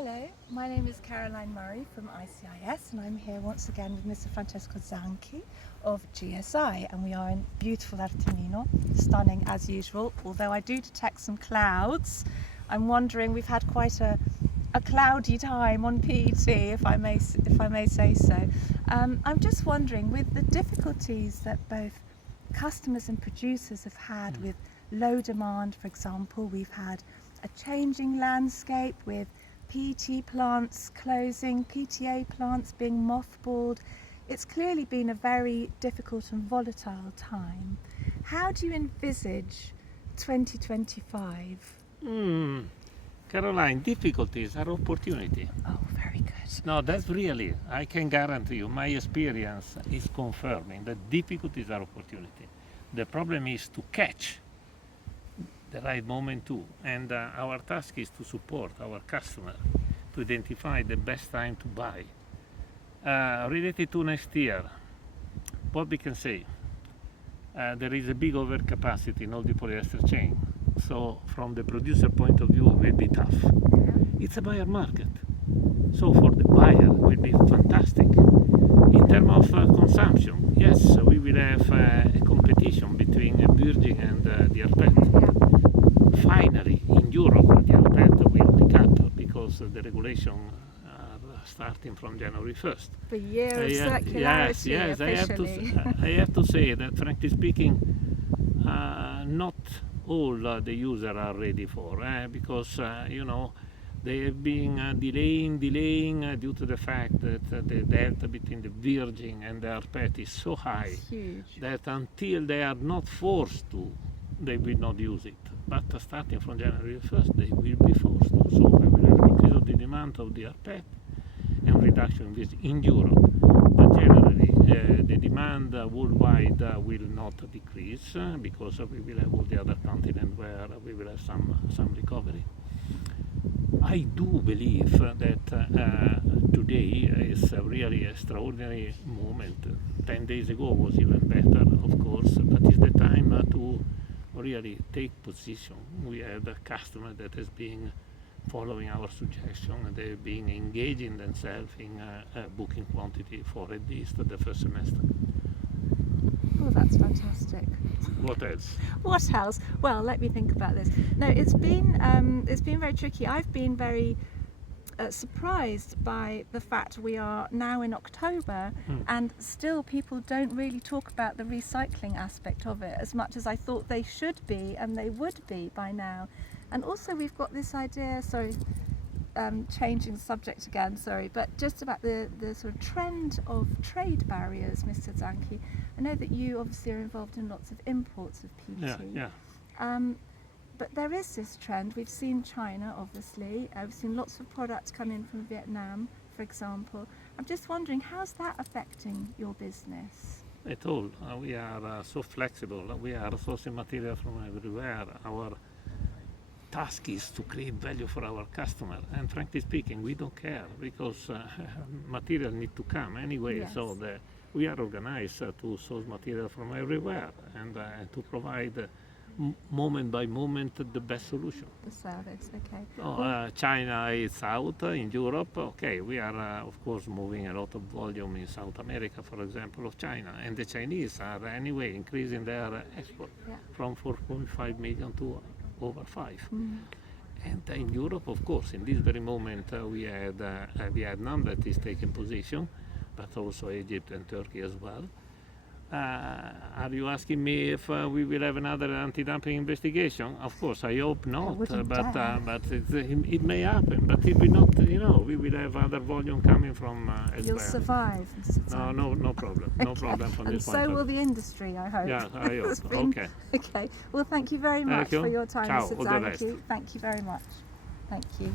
Hello, my name is Caroline Murray from ICIS and I'm here once again with Mr. Francesco Zanchi of GSI, and we are in beautiful Artemino, stunning as usual, although I do detect some clouds. I'm wondering, we've had quite a cloudy time on PET, if I may say so. I'm just wondering, with the difficulties that both customers and producers have had with low demand, for example, we've had a changing landscape with PET plants closing, PTA plants being mothballed. It's clearly been a very difficult and volatile time. How do you envisage 2025? Caroline, difficulties are opportunity. Oh, very good. No, that's really, I can guarantee you, my experience is confirming that difficulties are opportunity. The problem is to catch the right moment too, and our task is to support our customer to identify the best time to buy. Related to next year, what we can say, there is a big overcapacity in all the polyester chain, so from the producer point of view it will be tough. It's a buyer market, so for the buyer it will be fantastic. In terms of consumption, yes, we will have a competition between virgin and the rPET. Finally, in Europe, the rPET will pick up because the regulation are starting from January 1st. The year of circularity, yes, officially. I have to say that, frankly speaking, not all the users are ready for, because, they have been delaying due to the fact that the delta between the virgin and the rPET is so high that until they are not forced to, they will not use it. But starting from January 1st, they will be forced to. So we will have an increase of the demand of the rPET and reduction in this in Europe. But generally, the demand worldwide will not decrease because we will have all the other continents where we will have some recovery. I do believe that today is a really extraordinary moment. 10 days ago was even better, of course, but it's the time to really take position. We have a customer that has been following our suggestion, and they've been engaging themselves in booking quantity for at least the first semester. Oh, that's fantastic. What else? What else? Well, let me think about this. No, it's been very tricky. I've been very surprised by the fact we are now in October and still people don't really talk about the recycling aspect of it as much as I thought they should be and they would be by now. And also we've got this idea, changing the subject again, but just about the sort of trend of trade barriers, Mr. Zanchi. I know that you obviously are involved in lots of imports of PET. But there is this trend. We've seen China, obviously. We've seen lots of products come in from Vietnam, for example. I'm just wondering, how's that affecting your business? At all. We are so flexible. We are sourcing material from everywhere. Our task is to create value for our customer. And frankly speaking, we don't care because material need to come anyway. Yes. So we are organized to source material from everywhere and to provide moment by moment the best solution. The service, okay. China is out in Europe. Okay, we are of course moving a lot of volume in South America, for example, of China, and the Chinese are anyway increasing their export from 4.5 million to over 5. And in Europe, of course, in this very moment we had Vietnam that is taking position, but also Egypt and Turkey as well. Are you asking me if we will have another anti-dumping investigation? Of course, I hope not, but it may happen. But it will not, we will have other volume coming from as You'll well. survive. No problem. No problem from this point of view. And so will the industry, I hope. Yeah, I hope. Okay. Okay. Well, thank you very much for your time, Ciao, Mr. Zanchi. Thank you very much. Thank you.